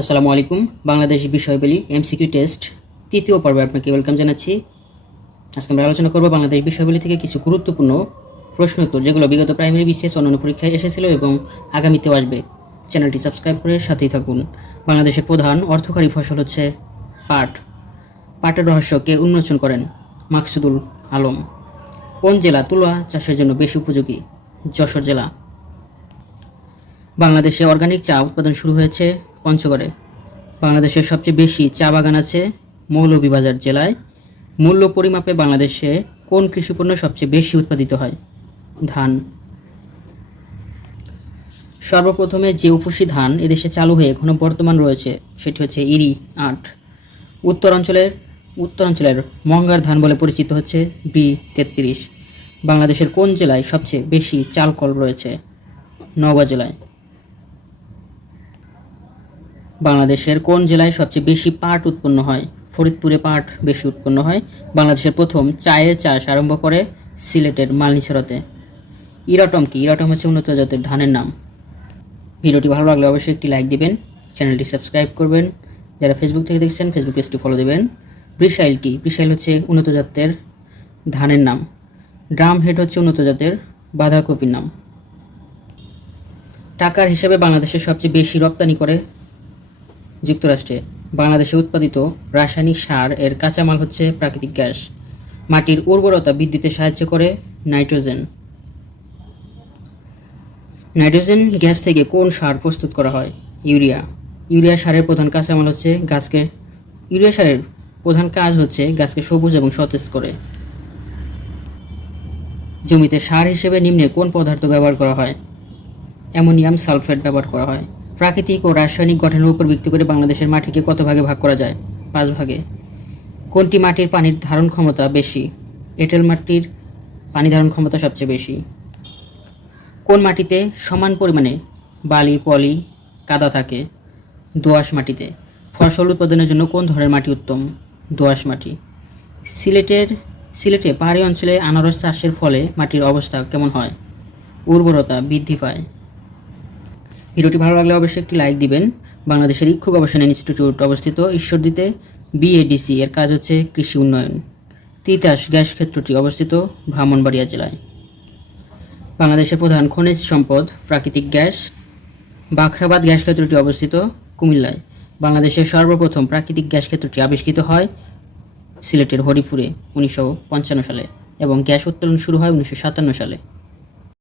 আসসালামু আলাইকুম। Bangladesh বিষয়বলী MCQ test তৃতীয় পর্বে আপনাকে ওয়েলকাম জানাচ্ছি। আজকে আমরা আলোচনা করব বাংলাদেশ বিষয়বলী থেকে কিছু গুরুত্বপূর্ণ প্রশ্ন উত্তর, যেগুলো বিগত প্রাইমারি বিসিএস অন্যান্য পরীক্ষায় এসেছিল এবং আগামীতেও আসবে। চ্যানেলটি সাবস্ক্রাইব করে সাথেই থাকুন। বাংলাদেশের প্রধান অর্থকরী ফসল হচ্ছে পাট। পাটের রহস্য কে উন্মোচন করেন? মাকসুদুল আলম। কোন জেলা তুলা চাষের জন্য বেশি উপযোগী? যশোর জেলা। বাংলাদেশে অর্গানিক চা উৎপাদন শুরু হয়েছে পঞ্চগড়ে। বাংলাদেশের সবচেয়ে বেশি চা বাগান আছে মৌলভীবাজার জেলায়। মূল্য পরিমাপে বাংলাদেশে কোন কৃষিপণ্য সবচেয়ে বেশি উৎপাদিত হয়? ধান। সর্বপ্রথমে যে উপসি ধান এদেশে চালু হয়ে এখনও বর্তমান রয়েছে সেটি হচ্ছে ইরি ৮। উত্তরাঞ্চলের মঙ্গার ধান বলে পরিচিত হচ্ছে বি-33। বাংলাদেশের কোন জেলায় সবচেয়ে বেশি চালকল রয়েছে? নওগাঁ জেলায়। বাংলাদেশের কোন জেলায় সবচেয়ে বেশি পাট উৎপন্ন হয়? ফরিদপুরে পাট বেশি উৎপন্ন হয়। বাংলাদেশের প্রথম চায়ের চাষ আরম্ভ করে সিলেটের মালনিছড়াতে। ইরাটম কি? ইরাটম হচ্ছে উন্নত জাতের ধানের নাম। ভিডিওটি ভালো লাগলে অবশ্যই একটি লাইক দিবেন, চ্যানেলটি সাবস্ক্রাইব করবেন। যারা ফেসবুক থেকে দেখছেন ফেসবুক পেজটি ফলো দেবেন। ব্রিসাইল কি? ব্রিসাইল হচ্ছে উন্নত জাতের ধানের নাম। ড্রাম হেড হচ্ছে উন্নত জাতের বাঁধাকপির নাম। টাকার হিসাবে বাংলাদেশের সবচেয়ে বেশি রপ্তানি করে যুক্তরাষ্ট্রে। বাংলাদেশে উৎপাদিত রাসায়নিক সার এর কাঁচামাল হচ্ছে প্রাকৃতিক গ্যাস। মাটির উর্বরতা বৃদ্ধিতে সাহায্য করে নাইট্রোজেন। নাইট্রোজেন গ্যাস থেকে কোন সার প্রস্তুত করা হয়? ইউরিয়া। ইউরিয়া সারের প্রধান কাঁচামাল হচ্ছে ইউরিয়া সারের প্রধান কাজ হচ্ছে গাছকে সবুজ এবং সতেজ করে। জমিতে সার হিসেবে নিম্নে কোন পদার্থ ব্যবহার করা হয়? অ্যামোনিয়াম সালফেট ব্যবহার করা হয়। প্রাকৃতিক ও রাসায়নিক গঠনের উপর ভিত্তি করে বাংলাদেশের মাটিকে কত ভাগে ভাগ করা যায়? 5 ভাগে। কোনটি মাটির পানির ধারণ ক্ষমতা বেশি? এঁটেল মাটির পানি ধারণ ক্ষমতা সবচেয়ে বেশি। কোন মাটিতে সমান পরিমাণে বালি, পলি, কাদা থাকে? দোআঁশ মাটিতে। ফসল উৎপাদনের জন্য কোন ধরনের মাটি উত্তম? দোআঁশ মাটি। সিলেটে পাহাড়ি অঞ্চলে আনারস চাষের ফলে মাটির অবস্থা কেমন হয়? উর্বরতা বৃদ্ধি পায়। ভিডিওটি ভালো লাগলে অবশ্যই একটি লাইক দিবেন। বাংলাদেশের ইক্ষু গবেষণা ইনস্টিটিউট অবস্থিত ঈশ্বরদীতে। বিএডিসি এর কাজ হচ্ছে কৃষি উন্নয়ন। তিতাস গ্যাস ক্ষেত্রটি অবস্থিত ব্রাহ্মণবাড়িয়া জেলায়। বাংলাদেশের প্রধান খনিজ সম্পদ প্রাকৃতিক গ্যাস। বাখরাবাদ গ্যাস ক্ষেত্রটি অবস্থিত কুমিল্লায়। বাংলাদেশের সর্বপ্রথম প্রাকৃতিক গ্যাস ক্ষেত্রটি আবিষ্কৃত হয় সিলেটের হরিপুরে 1955 সালে এবং গ্যাস উত্তোলন শুরু হয় 1957 সালে।